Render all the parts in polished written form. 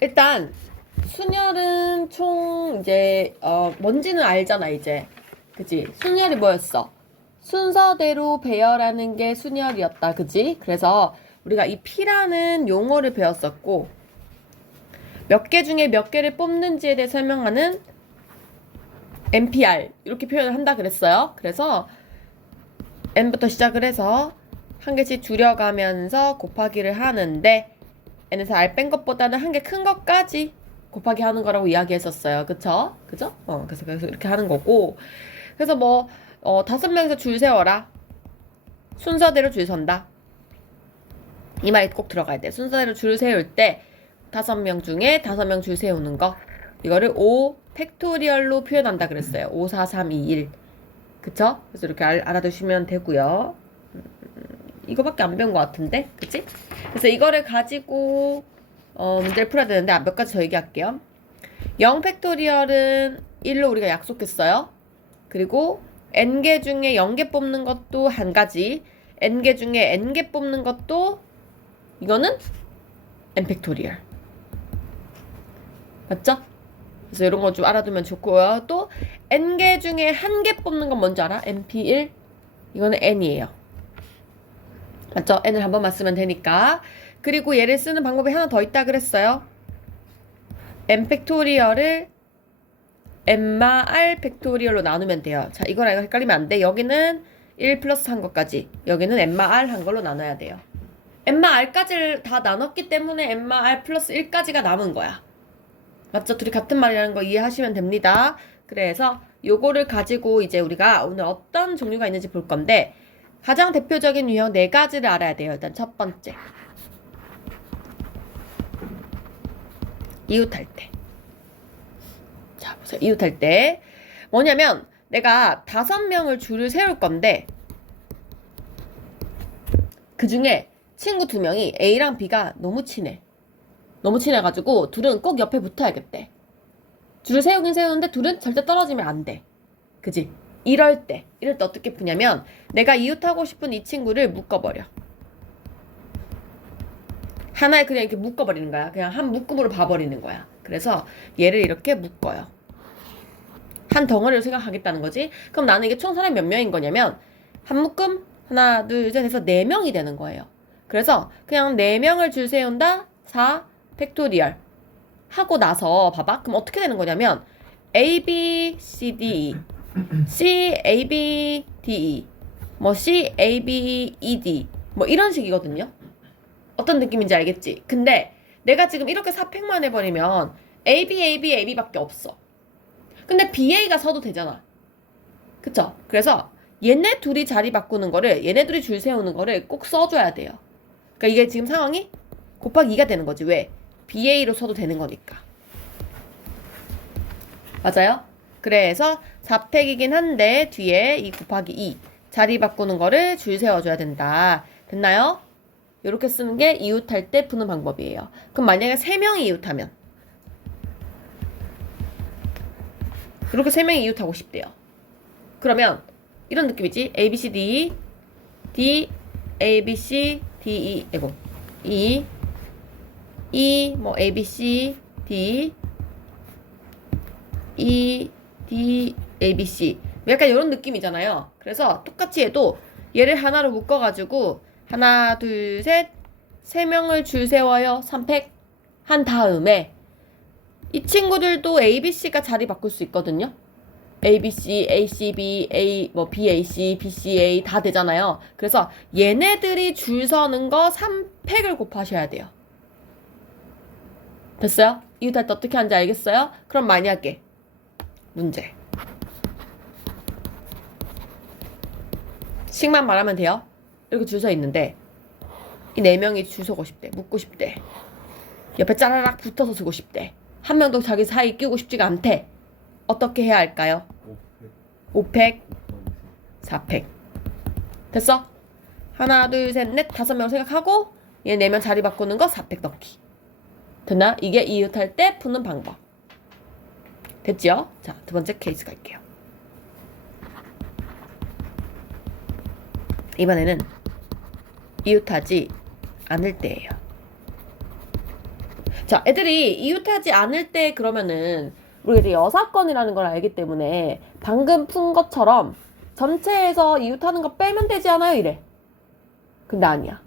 일단 순열은 총 이제 뭔지는 알잖아 이제. 그치? 순열이 뭐였어? 순서대로 배열하는 게 순열이었다. 그치? 그래서 우리가 이 P라는 용어를 배웠었고 몇 개 중에 몇 개를 뽑는지에 대해 설명하는 NPR 이렇게 표현을 한다 그랬어요. 그래서 N부터 시작을 해서 한 개씩 줄여가면서 곱하기를 하는데 N에서 R 뺀 것보다는 한 개 큰 것까지 곱하기 하는 거라고 이야기했었어요. 그쵸? 그죠? 그래서 이렇게 하는 거고. 그래서 뭐, 5명이서 줄 세워라. 순서대로 줄 선다. 이 말이 꼭 들어가야 돼. 순서대로 줄 세울 때 5명 중에 5명 줄 세우는 거. 이거를 5 팩토리얼로 표현한다 그랬어요. 5, 4, 3, 2, 1. 그쵸? 그래서 이렇게 알아두시면 되고요. 이거밖에 안 배운 것 같은데? 그치? 그래서 이거를 가지고 문제를 풀어야 되는데 몇 가지 더 얘기할게요. 0 팩토리얼은 1로 우리가 약속했어요. 그리고 n개 중에 0개 뽑는 것도 한 가지, n개 중에 n개 뽑는 것도 이거는 n 팩토리얼. 맞죠? 그래서 이런 거 좀 알아두면 좋고요. 또 n개 중에 한 개 뽑는 건 뭔지 알아? np1. 이거는 n이에요. 맞죠? n을 한 번만 쓰면 되니까. 그리고 얘를 쓰는 방법이 하나 더 있다 그랬어요. n 팩토리얼을 n마 r 팩토리얼로 나누면 돼요. 자, 이거랑 이거 헷갈리면 안 돼. 여기는 1 플러스 한 것까지, 여기는 n마 r 한 걸로 나눠야 돼요. n마 r까지를 다 나눴기 때문에 n마 r 플러스 1까지가 남은 거야. 맞죠? 둘이 같은 말이라는 거 이해하시면 됩니다. 그래서 요거를 가지고 이제 우리가 오늘 어떤 종류가 있는지 볼 건데, 가장 대표적인 유형 4가지를 알아야 돼요. 일단 첫 번째, 이웃할 때. 자, 보세요. 이웃할 때 뭐냐면 내가 5명을 줄을 세울 건데 그 중에 친구 2명이 A랑 B가 너무 친해. 너무 친해가지고 둘은 꼭 옆에 붙어야겠대. 줄을 세우긴 세우는데 둘은 절대 떨어지면 안 돼. 그지? 이럴 때 어떻게 푸냐면 내가 이웃하고 싶은 이 친구를 묶어버려. 하나에 그냥 이렇게 묶어버리는 거야. 그냥 한 묶음으로 봐버리는 거야. 그래서 얘를 이렇게 묶어요. 한 덩어리로 생각하겠다는 거지. 그럼 나는 이게 총 사람이 몇 명인 거냐면 한 묶음 하나 둘 셋 해서 4명이 되는 거예요. 그래서 그냥 4명을 줄 세운다. 4 팩토리얼 하고 나서 봐봐. 그럼 어떻게 되는 거냐면 A, B, C, D, E C, A, B, D, E 뭐 C, A, B, E, D 뭐 이런 식이거든요. 어떤 느낌인지 알겠지? 근데 내가 지금 이렇게 4팩만 해버리면 A, B, A, B, A, B밖에 없어. 근데 BA가 서도 되잖아. 그쵸? 그래서 얘네 둘이 자리 바꾸는 거를, 얘네 둘이 줄 세우는 거를 꼭 써줘야 돼요. 그러니까 이게 지금 상황이 곱하기 2가 되는 거지. 왜? BA로 써도 되는 거니까. 맞아요? 그래서 4팩이긴 한데 뒤에 이 곱하기 2 자리 바꾸는 거를 줄 세워줘야 된다. 됐나요? 이렇게 쓰는 게 이웃할 때 푸는 방법이에요. 그럼 만약에 3명이 이웃하면 이렇게 3명이 이웃하고 싶대요. 그러면 이런 느낌이지. A, B, C, D, D, A, B, C, D, E, 이거 E, E, 뭐 A, B, C, D, E, D, A, B, C 약간 이런 느낌이잖아요. 그래서 똑같이 해도 얘를 하나로 묶어가지고 하나, 둘, 셋 3명을 줄 세워요. 3팩 한 다음에 이 친구들도 A, B, C가 자리 바꿀 수 있거든요. A, B, C, A, C, B, A, 뭐 B, A, C, B, C, A 다 되잖아요. 그래서 얘네들이 줄 서는 거 3팩을 곱하셔야 돼요. 됐어요? 이웃할 때 어떻게 하는지 알겠어요? 그럼 만약에 문제 식만 말하면 돼요. 이렇게 줄 서 있는데 이 4명이 줄 서고 싶대. 묶고 싶대. 옆에 짜라락 붙어서 쓰고 싶대. 한 명도 자기 사이 끼우고 싶지가 않대. 어떻게 해야 할까요? 5팩, 4팩. 됐어? 하나, 둘, 셋, 넷, 5명 생각하고 얘 4명 자리 바꾸는 거 4팩 넣기. 됐나? 이게 이웃할 때 푸는 방법. 됐지요? 자, 2번째 케이스 갈게요. 이번에는 이웃하지 않을 때예요. 자, 애들이 이웃하지 않을 때 그러면은 우리가 이제 여사건이라는 걸 알기 때문에 방금 푼 것처럼 전체에서 이웃하는 거 빼면 되지 않아요? 이래. 근데 아니야.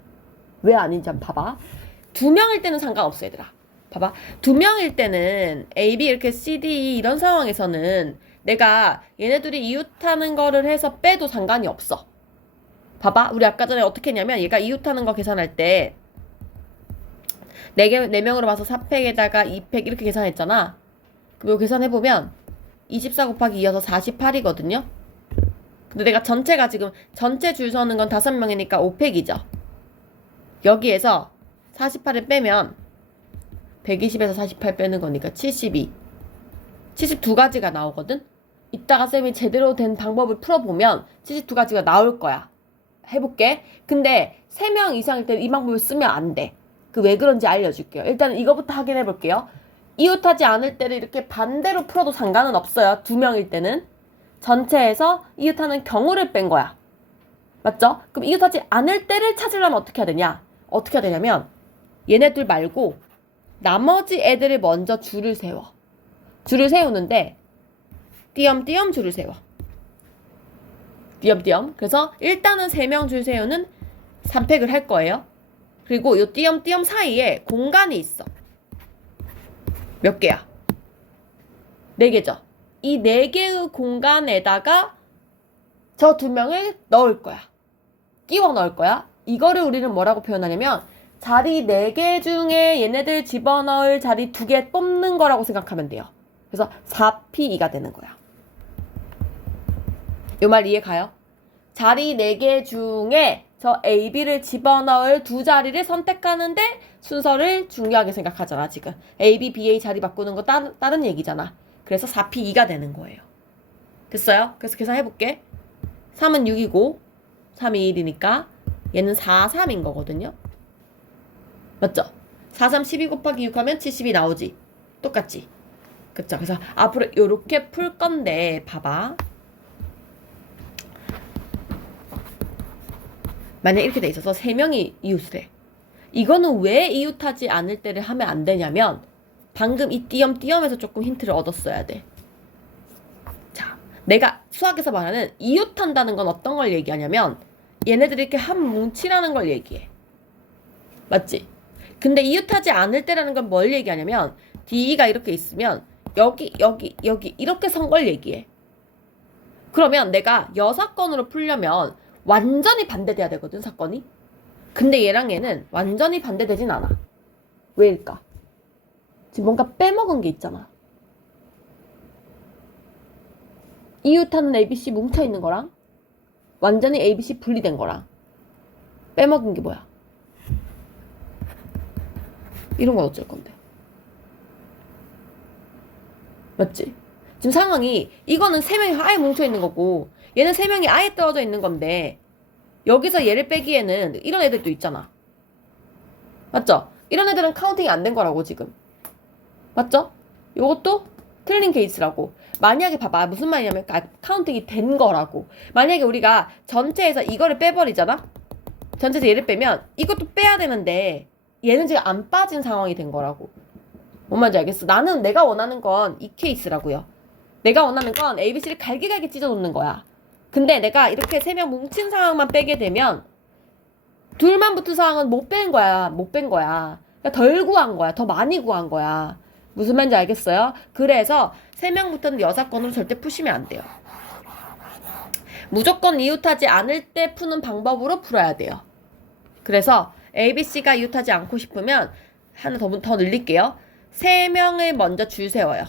왜 아닌지 한번 봐봐. 2명일 때는 상관없어, 얘들아. 봐봐. 2명일 때는 A, B 이렇게 C, D 이런 상황에서는 내가 얘네들이 이웃하는 거를 해서 빼도 상관이 없어. 봐봐. 우리 아까 전에 어떻게 했냐면 얘가 이웃하는 거 계산할 때 4명으로 봐서 4팩에다가 2팩 이렇게 계산했잖아. 그리고 계산해보면 24 곱하기 2여서 48이거든요. 근데 내가 전체가 지금 전체 줄 서는 건 5명이니까 5팩이죠. 여기에서 48을 빼면 120에서 48 빼는 거니까 72. 72가지가 나오거든? 이따가 쌤이 제대로 된 방법을 풀어보면 72가지가 나올 거야. 해볼게. 근데 3명 이상일 때 이 방법을 쓰면 안 돼. 그 왜 그런지 알려줄게요. 일단 이거부터 확인해볼게요. 이웃하지 않을 때를 이렇게 반대로 풀어도 상관은 없어요. 2명일 때는. 전체에서 이웃하는 경우를 뺀 거야. 맞죠? 그럼 이웃하지 않을 때를 찾으려면 어떻게 해야 되냐? 어떻게 해야 되냐면 얘네들 말고 나머지 애들을 먼저 줄을 세워. 줄을 세우는데 띄엄띄엄 줄을 세워. 띄엄띄엄. 그래서 일단은 3명 줄 세우는 3팩을 할 거예요. 그리고 이 띄엄띄엄 사이에 공간이 있어. 몇 개야? 4개죠. 이 4개의 공간에다가 저 2명을 넣을 거야. 끼워 넣을 거야. 이거를 우리는 뭐라고 표현하냐면 자리 4개 중에 얘네들 집어넣을 자리 2개 뽑는 거라고 생각하면 돼요. 그래서 4P2가 되는 거야. 이 말 이해 가요? 자리 4개 중에 저 A, B를 집어넣을 2자리를 선택하는데 순서를 중요하게 생각하잖아, 지금. A, B, B, A 자리 바꾸는 거 다른 얘기잖아. 그래서 4P2가 되는 거예요. 됐어요? 그래서 계산해볼게. 3은 6이고 3이 1이니까 얘는 4, 3인 거거든요. 맞죠? 4, 3, 12 곱하기 6 하면 70이 나오지. 똑같지? 그쵸? 그래서 앞으로 요렇게 풀 건데 봐봐. 만약 이렇게 돼 있어서 3명이 이웃을 해. 이거는 왜 이웃하지 않을 때를 하면 안 되냐면 방금 이 띄엄띄엄에서 조금 힌트를 얻었어야 돼. 자, 내가 수학에서 말하는 이웃한다는 건 어떤 걸 얘기하냐면 얘네들이 이렇게 한 뭉치라는 걸 얘기해. 맞지? 근데 이웃하지 않을 때라는 건 뭘 얘기하냐면 D가 이렇게 있으면 여기 이렇게 선 걸 얘기해. 그러면 내가 여사건으로 풀려면 완전히 반대돼야 되거든, 사건이. 근데 얘랑 얘는 완전히 반대되진 않아. 왜일까? 지금 뭔가 빼먹은 게 있잖아. 이웃하는 ABC 뭉쳐있는 거랑 완전히 ABC 분리된 거랑 빼먹은 게 뭐야? 이런 건 어쩔 건데. 맞지? 지금 상황이 이거는 3명이 아예 뭉쳐있는 거고 얘는 3명이 아예 떨어져 있는 건데 여기서 얘를 빼기에는 이런 애들도 있잖아. 맞죠? 이런 애들은 카운팅이 안 된 거라고 지금. 맞죠? 요것도 틀린 케이스라고. 만약에 봐봐. 무슨 말이냐면 카운팅이 된 거라고. 만약에 우리가 전체에서 이거를 빼버리잖아? 전체에서 얘를 빼면 이것도 빼야 되는데 얘는 지금 안 빠진 상황이 된 거라고. 뭔 말인지 알겠어? 내가 원하는 건 이 케이스라고요. 내가 원하는 건 ABC를 갈기갈기 찢어놓는 거야. 근데 내가 이렇게 3명 뭉친 상황만 빼게 되면 둘만 붙은 상황은 못 뺀 거야. 못 뺀 거야. 그러니까 덜 구한 거야. 더 많이 구한 거야. 무슨 말인지 알겠어요? 그래서 3명부터는 여사건으로 절대 푸시면 안 돼요. 무조건 이웃하지 않을 때 푸는 방법으로 풀어야 돼요. 그래서 ABC가 이웃하지 않고 싶으면 하나 더 늘릴게요. 3명을 먼저 줄 세워요.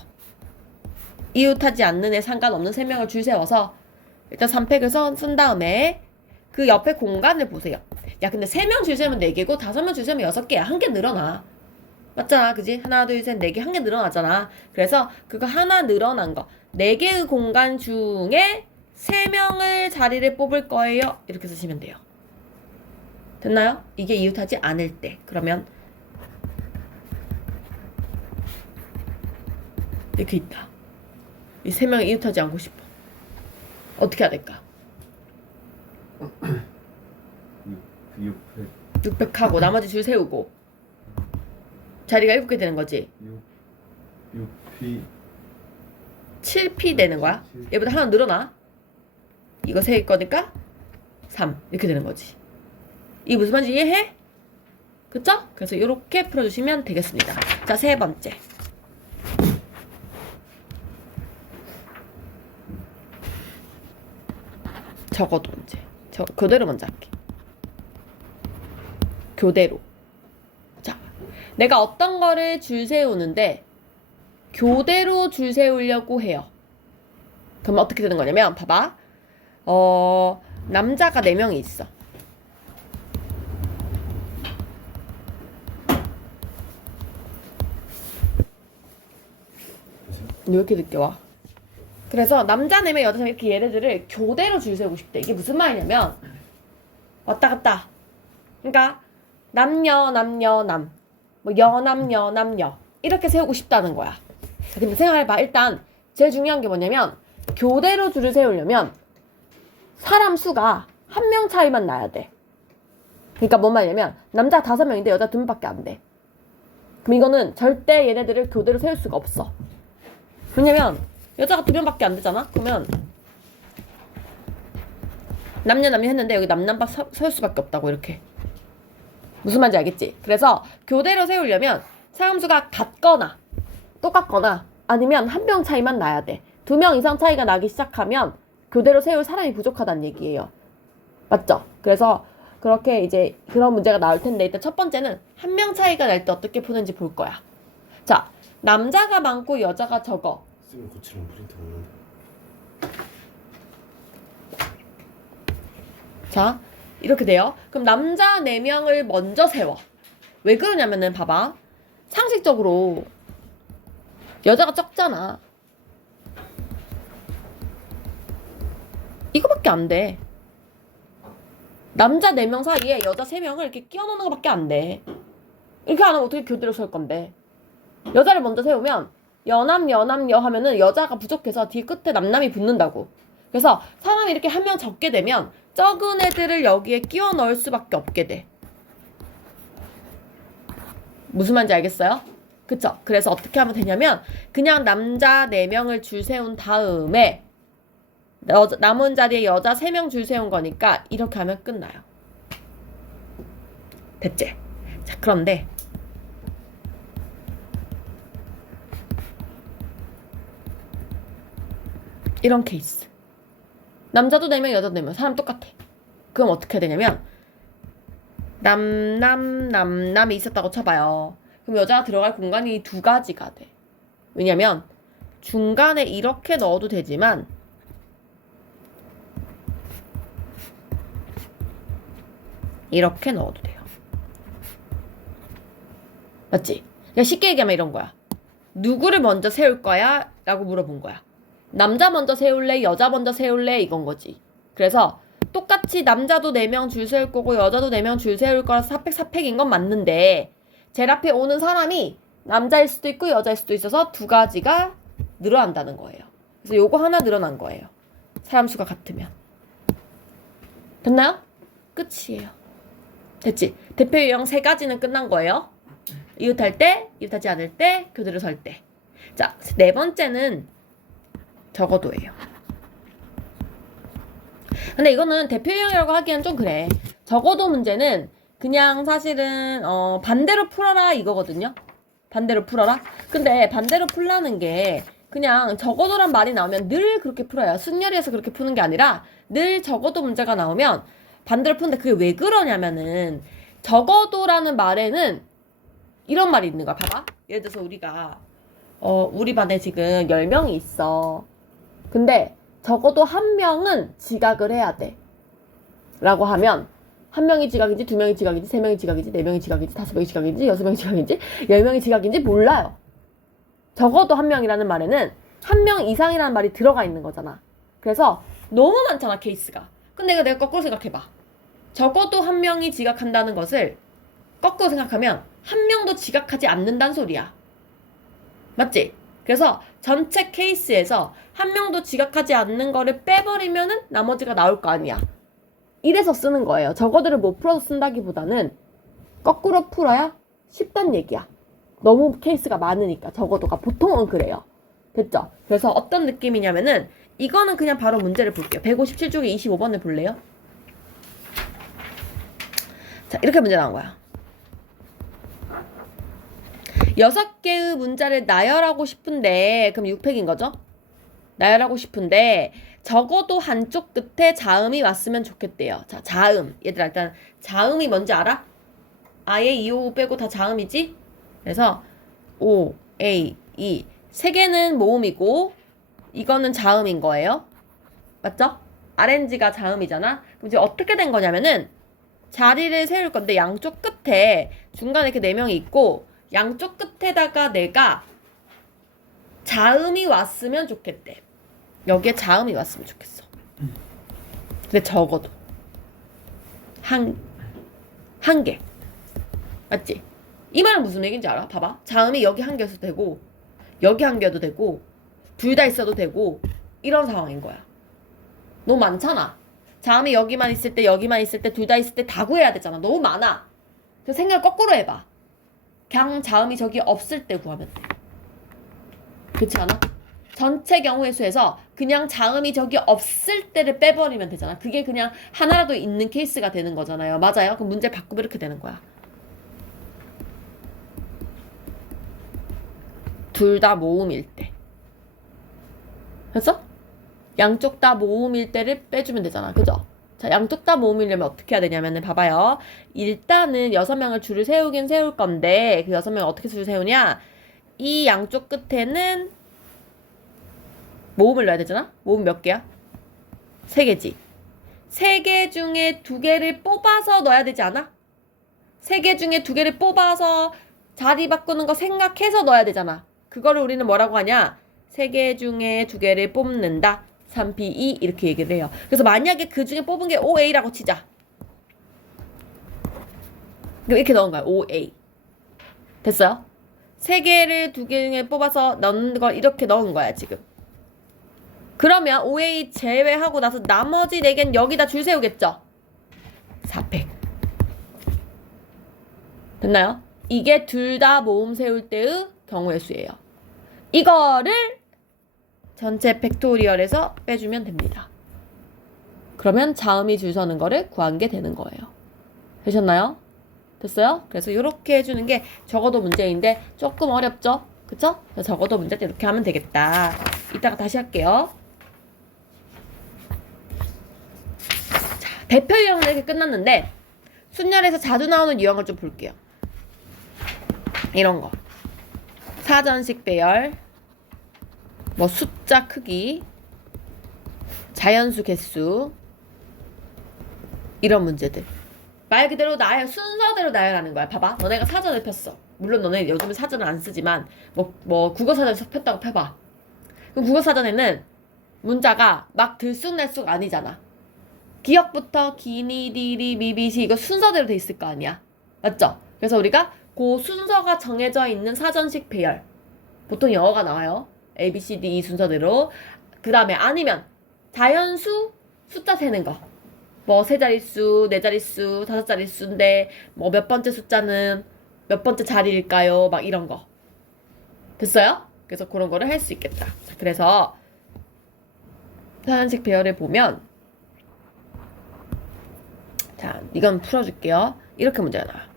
이웃하지 않는 애 상관없는 3명을 줄 세워서 일단 3팩을 쓴 다음에 그 옆에 공간을 보세요. 야, 근데 3명 줄 세우면 4개고 5명 줄 세우면 6개야. 1개 늘어나. 맞잖아, 그지? 하나, 둘, 셋, 4개, 1개 늘어나잖아. 그래서 그거 하나 늘어난 거 4개의 공간 중에 3명을 자리를 뽑을 거예요. 이렇게 쓰시면 돼요. 됐나요? 이게 이웃하지 않을 때. 그러면 이렇게 있다. 이 3명이 이웃하지 않고 싶어. 어떻게 해야 될까? 600 하고 나머지 줄 세우고. 자리가 7개 되는 거지. 6P 7P 되는 거야. 얘보다 하나 늘어나. 이거 3개 거니까 3 이렇게 되는 거지. 이게 무슨 말인지 이해해? 그쵸? 그래서 이렇게 풀어주시면 되겠습니다. 자, 세 번째. 적어도 문제. 교대로 먼저 할게. 교대로. 자, 내가 어떤 거를 줄 세우는데 교대로 줄 세우려고 해요. 그럼 어떻게 되는 거냐면 봐봐. 남자가 4명이 있어. 왜 이렇게 늦게 와? 그래서 남자 4명, 여자 4명 이렇게 얘네들을 교대로 줄 세우고 싶대. 이게 무슨 말이냐면 왔다 갔다. 그러니까 남녀 남녀 남, 뭐 여남여 남여 이렇게 세우고 싶다는 거야. 자, 근데 생각해봐. 일단 제일 중요한 게 뭐냐면 교대로 줄을 세우려면 사람 수가 1명 차이만 나야 돼. 그러니까 뭔 말이냐면 남자 5명인데 여자 2명밖에 안 돼. 그럼 이거는 절대 얘네들을 교대로 세울 수가 없어. 왜냐면 여자가 2명밖에 안 되잖아? 그러면 남녀 했는데 여기 남남박 세울 수밖에 없다고. 이렇게 무슨 말인지 알겠지? 그래서 교대로 세우려면 사람 수가 같거나 똑같거나 아니면 1명 차이만 나야 돼. 2명 이상 차이가 나기 시작하면 교대로 세울 사람이 부족하다는 얘기예요. 맞죠? 그래서 그렇게 이제 그런 문제가 나올 텐데 일단 첫 번째는 1명 차이가 날 때 어떻게 푸는지 볼 거야. 자, 남자가 많고 여자가 적어. 쓰면 고치는 프린터 없는데. 자, 이렇게 돼요. 그럼 남자 4명을 먼저 세워. 왜 그러냐면은 봐봐. 상식적으로 여자가 적잖아. 이거밖에 안 돼. 남자 4명 사이에 여자 3명을 이렇게 끼워 넣는 거밖에 안 돼. 이렇게 안 하면 어떻게 교대로 설 건데. 여자를 먼저 세우면 여남여 하면은 여자가 부족해서 뒤에 끝에 남남이 붙는다고. 그래서 사람이 이렇게 1명 적게 되면 적은 애들을 여기에 끼워 넣을 수밖에 없게 돼. 무슨 말인지 알겠어요? 그쵸? 그래서 어떻게 하면 되냐면 그냥 남자 4명을 줄 세운 다음에 남은 자리에 여자 3명 줄 세운 거니까 이렇게 하면 끝나요. 됐지? 자, 그런데 이런 케이스. 남자도 4명, 여자도 4명. 사람 똑같아. 그럼 어떻게 해야 되냐면 남남이 있었다고 쳐봐요. 그럼 여자가 들어갈 공간이 2가지가 돼. 왜냐면 중간에 이렇게 넣어도 되지만 이렇게 넣어도 돼요. 맞지? 그러니까 쉽게 얘기하면 이런 거야. 누구를 먼저 세울 거야? 라고 물어본 거야. 남자 먼저 세울래? 여자 먼저 세울래? 이건 거지. 그래서 똑같이 남자도 4명 줄 세울 거고 여자도 4명 줄 세울 거라서 4팩인 건 맞는데 제일 앞에 오는 사람이 남자일 수도 있고 여자일 수도 있어서 2가지가 늘어난다는 거예요. 그래서 요거 하나 늘어난 거예요. 사람 수가 같으면. 됐나요? 끝이에요. 됐지? 대표 유형 3가지는 끝난 거예요. 이웃할 때, 이웃하지 않을 때, 교대로 설 때. 자, 4번째는 적어도예요. 근데 이거는 대표 유형이라고 하기엔 좀 그래. 적어도 문제는 그냥 사실은 반대로 풀어라 이거거든요. 반대로 풀어라. 근데 반대로 풀라는 게 그냥 적어도란 말이 나오면 늘 그렇게 풀어요. 순열이에서 그렇게 푸는 게 아니라 늘 적어도 문제가 나오면 반대로 푸는데 그게 왜 그러냐면은 적어도라는 말에는 이런 말이 있는 거야. 봐봐. 예를 들어서 우리가 우리 반에 지금 10명이 있어. 근데 적어도 1명은 지각을 해야 돼. 라고 하면 1명이 지각인지 2명이 지각인지 3명이 지각인지 4명이 지각인지 5명이 지각인지 6명이 지각인지 10명이 지각인지 몰라요. 적어도 1명이라는 말에는 1명 이상이라는 말이 들어가 있는 거잖아. 그래서 너무 많잖아 케이스가. 근데 이거 내가 거꾸로 생각해봐. 적어도 1명이 지각한다는 것을 거꾸로 생각하면 1명도 지각하지 않는다는 소리야. 맞지? 그래서 전체 케이스에서 1명도 지각하지 않는 거를 빼버리면은 나머지가 나올 거 아니야. 이래서 쓰는 거예요. 적어도를 못 풀어서 쓴다기보다는 거꾸로 풀어야 쉽단 얘기야. 너무 케이스가 많으니까 적어도가 보통은 그래요. 됐죠? 그래서 어떤 느낌이냐면은 이거는 그냥 바로 문제를 볼게요. 157쪽에 25번을 볼래요? 자, 이렇게 문제 나온 거야. 6개의 문자를 나열하고 싶은데 그럼 6팩인 거죠? 나열하고 싶은데 적어도 한쪽 끝에 자음이 왔으면 좋겠대요. 자, 자음. 얘들아, 일단 자음이 뭔지 알아? 아예 2, 5 빼고 다 자음이지? 그래서 O, A, E 세 개는 모음이고 이거는 자음인 거예요. 맞죠? RNG가 자음이잖아. 그럼 이제 어떻게 된 거냐면은 자리를 세울 건데 양쪽 끝에 중간에 이렇게 4명이 있고 양쪽 끝에다가 내가 자음이 왔으면 좋겠대. 여기에 자음이 왔으면 좋겠어. 근데 적어도 한 개. 맞지? 이 말은 무슨 얘기인지 알아? 봐봐. 자음이 여기 한 개여도 되고 여기 한 개여도 되고 둘 다 있어도 되고 이런 상황인 거야. 너무 많잖아. 자음이 여기만 있을 때 여기만 있을 때 둘 다 있을 때 다 구해야 되잖아. 너무 많아. 그래서 생각을 거꾸로 해봐. 그냥 자음이 저기 없을 때 구하면 돼. 그렇지 않아? 전체 경우의 수에서 그냥 자음이 저기 없을 때를 빼버리면 되잖아. 그게 그냥 하나라도 있는 케이스가 되는 거잖아요. 맞아요? 그럼 문제 바꾸면 이렇게 되는 거야. 둘 다 모음일 때. 됐어? 양쪽 다 모음일 때를 빼주면 되잖아. 그죠? 자, 양쪽 다 모음이려면 어떻게 해야 되냐면은 봐봐요. 일단은 6명을 줄을 세우긴 세울 건데 그 6명 어떻게 줄을 세우냐? 이 양쪽 끝에는 모음을 넣어야 되잖아? 모음 몇 개야? 3개지. 3개 중에 2개를 뽑아서 넣어야 되지 않아? 3개 중에 2개를 뽑아서 자리 바꾸는 거 생각해서 넣어야 되잖아. 그거를 우리는 뭐라고 하냐? 3개 중에 2개를 뽑는다. 3P2 이렇게 얘기를 해요. 그래서 만약에 그 중에 뽑은 게 OA라고 치자. 그럼 이렇게 넣은 거야. OA. 됐어요? 3개를 2개 중에 뽑아서 넣는 걸 이렇게 넣은 거야, 지금. 그러면 OA 제외하고 나서 나머지 4개는 여기다 줄 세우겠죠? 4팩. 됐나요? 이게 둘 다 모음 세울 때의 경우의 수예요. 이거를 전체 팩토리얼에서 빼주면 됩니다. 그러면 자음이 줄 서는 거를 구한 게 되는 거예요. 되셨나요? 됐어요? 그래서 이렇게 해주는 게 적어도 문제인데 조금 어렵죠? 그쵸? 적어도 문제 때 이렇게 하면 되겠다. 이따가 다시 할게요. 자, 대표 유형은 이렇게 끝났는데 순열에서 자주 나오는 유형을 좀 볼게요. 이런 거. 사전식 배열, 뭐 숫자 크기, 자연수 개수, 이런 문제들. 말 그대로 나열, 순서대로 나열하는 거야. 봐봐. 너네가 사전을 폈어. 물론 너네 요즘은 사전을 안 쓰지만 뭐 국어사전에서 폈다고 펴봐. 그럼 국어사전에는 문자가 막 들쑥날쑥 아니잖아. 기역부터 기니, 리리, 미비시 이거 순서대로 돼 있을 거 아니야. 맞죠? 그래서 우리가 그 순서가 정해져 있는 사전식 배열. 보통 영어가 나와요. A, B, C, D, E 순서대로. 그 다음에 아니면 자연수 숫자 세는 거. 뭐 3자릿수, 4자릿수, 5자릿수인데 뭐 몇 번째 숫자는 몇 번째 자리일까요? 막 이런 거. 됐어요? 그래서 그런 거를 할 수 있겠다. 자, 그래서 사전식 배열을 보면 자, 이건 풀어줄게요. 이렇게 문제가 나와요.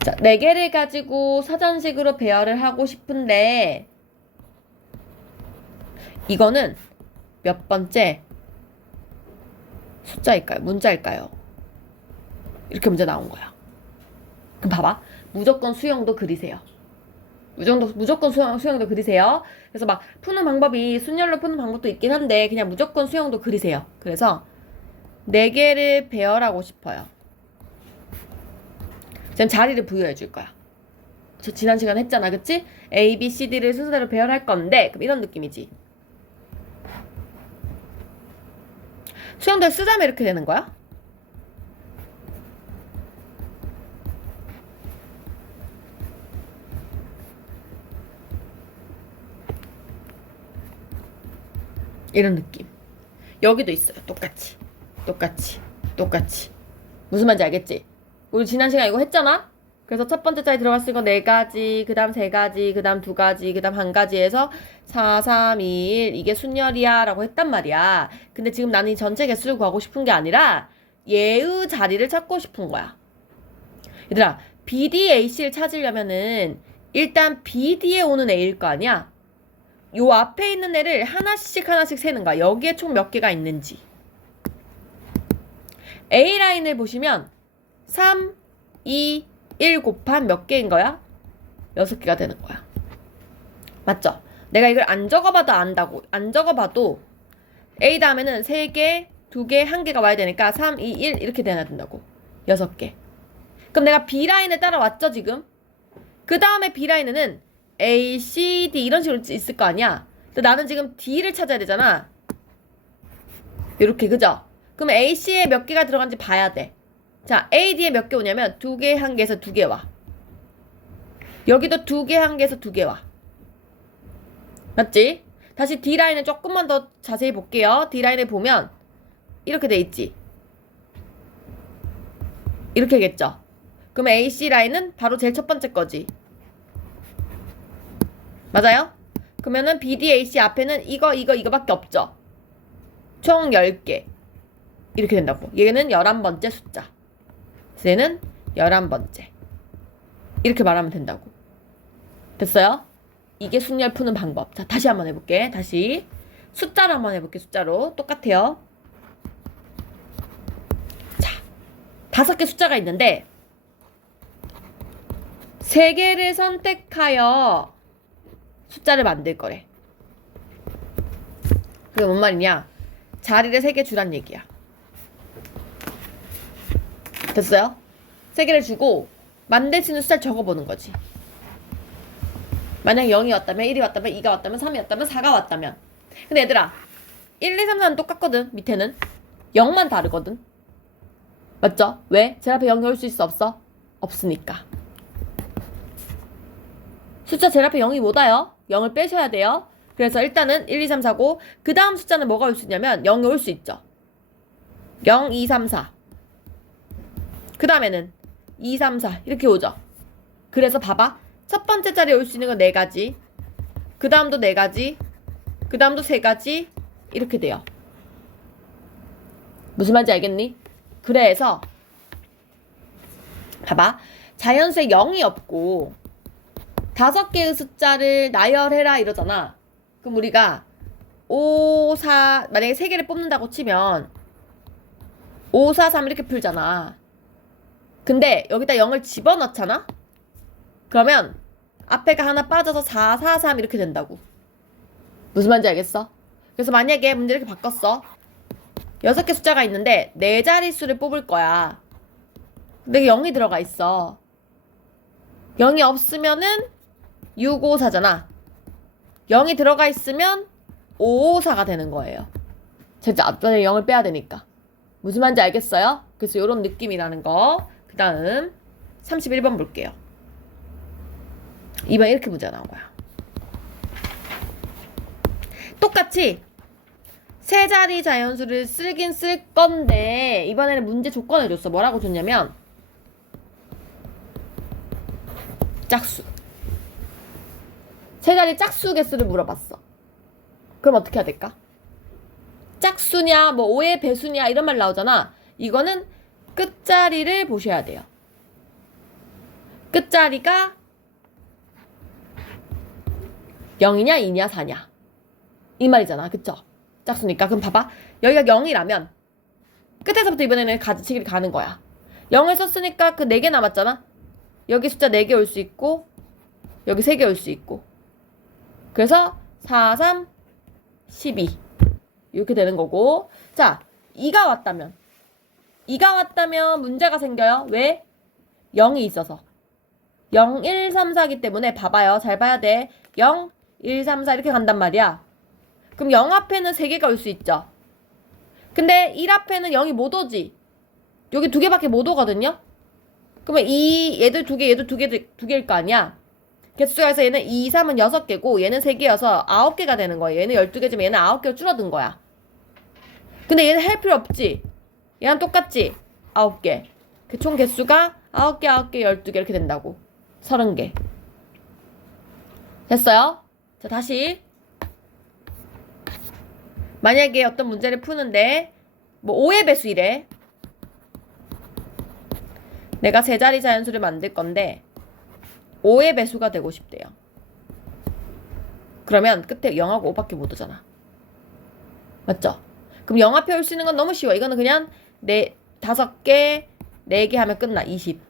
자, 4개를 가지고 사전식으로 배열을 하고 싶은데 이거는 몇 번째 숫자일까요? 문자일까요? 이렇게 문제 나온 거야. 그럼 봐봐. 무조건 수형도 그리세요. 무조건 수형도 그리세요. 그래서 막 푸는 방법이 순열로 푸는 방법도 있긴 한데 그냥 무조건 수형도 그리세요. 그래서 4개를 배열하고 싶어요. 지금 자리를 부여해 줄 거야. 저 지난 시간 했잖아, 그치? A, B, C, D를 순서대로 배열할 건데 그럼 이런 느낌이지. 수형들 쓰자면 이렇게 되는 거야. 이런 느낌. 여기도 있어요. 똑같이. 무슨 말인지 알겠지? 우리 지난 시간 이거 했잖아? 그래서 첫 번째 자리 들어갔을 거 4가지, 그 다음 3가지, 그 다음 2가지, 그 다음 1가지 해서 4, 3, 2, 1 이게 순열이야 라고 했단 말이야. 근데 지금 나는 이 전체 개수를 구하고 싶은 게 아니라 얘의 자리를 찾고 싶은 거야. 얘들아, BDAC를 찾으려면은 일단 BD에 오는 A일 거 아니야? 요 앞에 있는 애를 하나씩 하나씩 세는 거야. 여기에 총 몇 개가 있는지. A라인을 보시면 3, 2, 1 곱한 몇 개인 거야? 6개가 되는 거야. 맞죠? 내가 이걸 안 적어봐도 안다고. 안 적어봐도 A 다음에는 3개, 2개, 1개가 와야 되니까 3, 2, 1 이렇게 돼야 된다고. 6개. 그럼 내가 B라인을 따라왔죠 지금? 그 다음에 B라인에는 A, C, D 이런 식으로 있을 거 아니야? 근데 나는 지금 D를 찾아야 되잖아. 이렇게 그죠? 그럼 A, C에 몇 개가 들어간지 봐야 돼. 자, A, D에 몇 개 오냐면 2개, 1개에서 2개 와. 여기도 2개, 1개에서 2개 와. 맞지? 다시 D라인을 조금만 더 자세히 볼게요. D라인에 보면 이렇게 돼 있지? 이렇게겠죠? 그럼 AC 라인은 바로 제일 첫 번째 거지. 맞아요? 그러면은 BDAC 앞에는 이거밖에 없죠? 총 10개. 이렇게 된다고. 얘는 11번째 숫자. 얘는 11번째. 이렇게 말하면 된다고. 됐어요? 이게 순열 푸는 방법. 자, 다시 한번 해볼게. 다시. 숫자로 한번 해볼게. 숫자로. 똑같아요. 자, 5개 숫자가 있는데 3개를 선택하여 숫자를 만들 거래. 그게 뭔 말이냐? 자리를 3개 주란 얘기야. 됐어요? 3개를 주고 만들 수 있는 숫자를 적어보는 거지. 만약 0이 왔다면, 1이 왔다면, 2가 왔다면, 3이 왔다면, 4가 왔다면. 근데 얘들아, 1, 2, 3, 4는 똑같거든. 밑에는 0만 다르거든. 맞죠? 왜? 제 앞에 0이 올 수 있어? 없어? 없으니까. 숫자 제일 앞에 0이 못 와요. 0을 빼셔야 돼요. 그래서 일단은 1, 2, 3, 4고 그 다음 숫자는 뭐가 올 수 있냐면 0이 올 수 있죠. 0, 2, 3, 4. 그 다음에는 2, 3, 4 이렇게 오죠. 그래서 봐봐. 첫 번째 자리에 올 수 있는 건 4가지. 그 다음도 4가지. 그 다음도 3가지. 이렇게 돼요. 무슨 말인지 알겠니? 그래서 봐봐. 자연수에 0이 없고 5개의 숫자를 나열해라 이러잖아. 그럼 우리가 5, 4 만약에 3개를 뽑는다고 치면 5, 4, 3 이렇게 풀잖아. 근데 여기다 0을 집어넣잖아? 그러면 앞에가 하나 빠져서 4, 4, 3 이렇게 된다고. 무슨 말인지 알겠어? 그래서 만약에 문제 이렇게 바꿨어. 6개 숫자가 있는데 4자릿수를 뽑을 거야. 근데 0이 들어가 있어. 0이 없으면은 6, 5, 4잖아. 0이 들어가 있으면 5, 5, 4가 되는 거예요. 진짜 앞전에 0을 빼야 되니까. 무슨 말인지 알겠어요? 그래서 이런 느낌이라는 거. 그 다음 31번 볼게요. 2번 이렇게 문제가 나온 거야. 똑같이 세 자리 자연수를 쓰긴 쓸 건데 이번에는 문제 조건을 줬어. 뭐라고 줬냐면 짝수. 세 자리 짝수 개수를 물어봤어. 그럼 어떻게 해야 될까? 짝수냐 뭐 5의 배수냐 이런 말 나오잖아. 이거는 끝자리를 보셔야 돼요. 끝자리가 0이냐 2냐 4냐 이 말이잖아. 그쵸? 짝수니까. 그럼 봐봐. 여기가 0이라면 끝에서부터 이번에는 가지치기를 가는 거야. 0을 썼으니까 그 4개 남았잖아. 여기 숫자 4개 올 수 있고 여기 3개 올 수 있고. 그래서 4, 3, 12 이렇게 되는 거고. 자, 2가 왔다면 문제가 생겨요. 왜? 0이 있어서. 0, 1, 3, 4기 때문에 봐봐요. 잘 봐야 돼. 0, 1, 3, 4 이렇게 간단 말이야. 그럼 0 앞에는 3개가 올 수 있죠. 근데 1 앞에는 0이 못 오지. 여기 2개밖에 못 오거든요. 그러면 얘들 2개, 얘도 2개일 거 아니야. 개수가 해서 얘는 2, 3은 6개고 얘는 3개여서 9개가 되는 거예요. 얘는 12개지만 얘는 9개로 줄어든 거야. 근데 얘는 할 필요 없지. 얘랑 똑같지? 9개. 그 총 개수가 9개, 9개, 12개 이렇게 된다고. 30개. 됐어요? 자, 다시. 만약에 어떤 문제를 푸는데 뭐 5의 배수이래. 내가 세 자리 자연수를 만들 건데 5의 배수가 되고 싶대요. 그러면 끝에 0하고 5밖에 못 오잖아. 맞죠? 그럼 0 앞에 올 수 있는 건 너무 쉬워. 이거는 그냥 5개, 4개 하면 끝나. 20.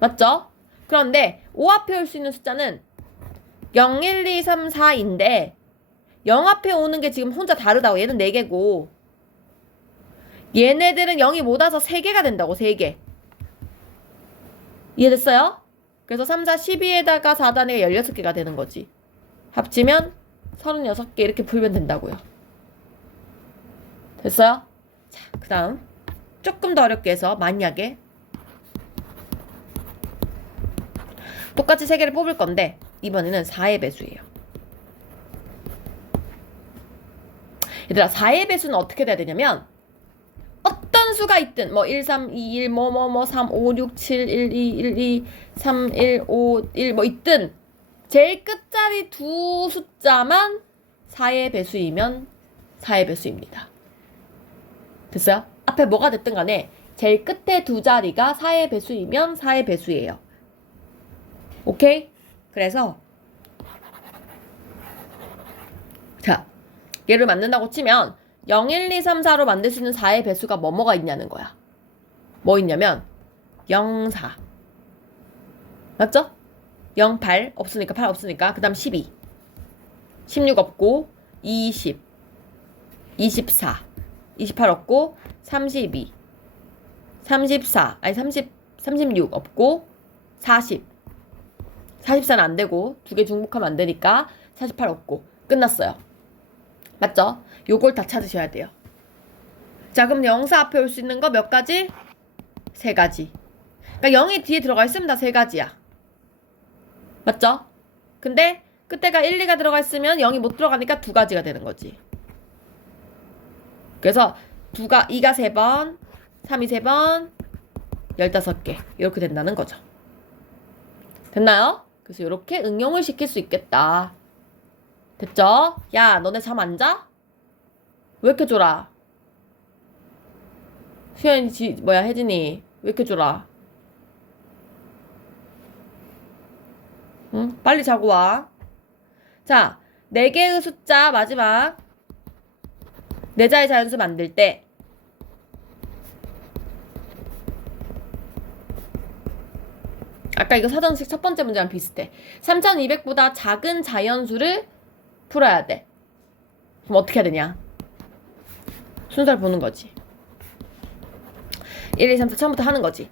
맞죠? 그런데 5 앞에 올 수 있는 숫자는 0, 1, 2, 3, 4인데 0 앞에 오는 게 지금 혼자 다르다고. 얘는 4개고 얘네들은 0이 못 와서 3개가 된다고. 3개. 이해됐어요? 그래서 3, 4, 12에다가 4단에 16개가 되는 거지. 합치면 36개 이렇게 풀면 된다고요. 됐어요? 자, 그 다음 조금 더 어렵게 해서 만약에 똑같이 3개를 뽑을 건데 이번에는 4의 배수예요. 얘들아, 4의 배수는 어떻게 돼야 되냐면 어떤 수가 있든 뭐 1, 3, 2, 1, 3, 5, 6, 7, 1, 2, 1, 2, 3, 1, 5, 1 뭐 있든 제일 끝자리 두 숫자만 4의 배수이면 4의 배수입니다. 됐어요? 앞에 뭐가 됐든 간에 제일 끝에 두 자리가 4의 배수이면 4의 배수예요. 오케이? 그래서 자, 얘를 만든다고 치면 0, 1, 2, 3, 4로 만들 수 있는 4의 배수가 뭐가 있냐는 거야. 뭐 있냐면 0, 4 맞죠? 0, 8 없으니까 8 없으니까 그 다음 12 16 없고 20 24 28 없고 32 34 아니 30 36 없고 40 44는 안 되고 두 개 중복하면 안 되니까 48 없고 끝났어요. 맞죠? 요걸 다 찾으셔야 돼요. 자, 그럼 0, 4 앞에 올 수 있는 거 몇 가지? 3가지. 그러니까 0이 뒤에 들어가 있으면 다 3가지야. 맞죠? 근데 끝에가 1, 2가 들어가 있으면 0이 못 들어가니까 2가지가 되는 거지. 그래서 2가 3번, 3이 3번, 15개 이렇게 된다는 거죠. 됐나요? 그래서 이렇게 응용을 시킬 수 있겠다. 됐죠? 야, 너네 잠 안 자? 왜 이렇게 졸아? 수현이 혜진이 왜 이렇게 졸아? 응? 빨리 자고 와. 자, 4개의 숫자 마지막 4자의 자연수 만들 때 아까 이거 사전식 첫 번째 문제랑 비슷해. 3200보다 작은 자연수를 풀어야 돼. 그럼 어떻게 해야 되냐? 순서를 보는 거지. 1, 2, 3, 4 처음부터 하는 거지.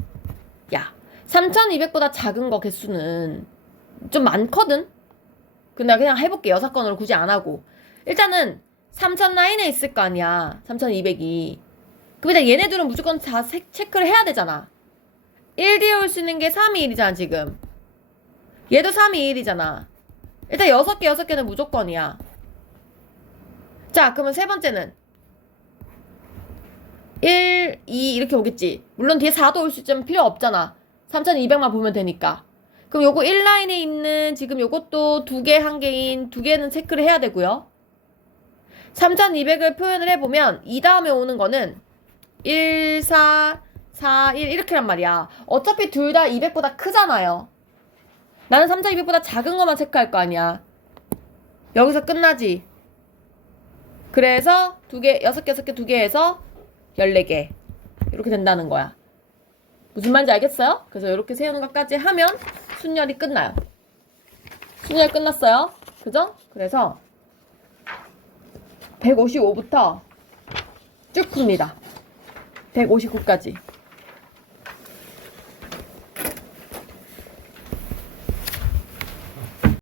야, 3200보다 작은 거 개수는 좀 많거든? 근데 그냥 해볼게. 6건으로 굳이 안 하고. 일단은 3000 라인에 있을 거 아니야. 3200이. 그럼 일단 얘네들은 무조건 다 체크를 해야 되잖아. 1 뒤에 올 수 있는 게 3, 2, 1이잖아 지금. 얘도 3, 2, 1이잖아. 일단 6개는 무조건이야. 자, 그러면 세 번째는 1, 2 이렇게 오겠지. 물론 뒤에 4도 올 수 있지만 필요 없잖아. 3200만 보면 되니까. 그럼 요거 1라인에 있는 지금 요것도 2개, 1개인 2개는 체크를 해야 되고요. 3200을 표현을 해보면 이 다음에 오는 거는 1, 4, 4, 1 이렇게란 말이야. 어차피 둘 다 200보다 크잖아요. 나는 3200보다 작은 것만 체크할 거 아니야. 여기서 끝나지. 그래서 2개, 6개, 6개, 2개 해서 14개 이렇게 된다는 거야. 무슨 말인지 알겠어요? 그래서 이렇게 세우는 것까지 하면 순열이 끝나요. 순열 끝났어요. 그죠? 그래서 155부터 쭉 풉니다. 159까지.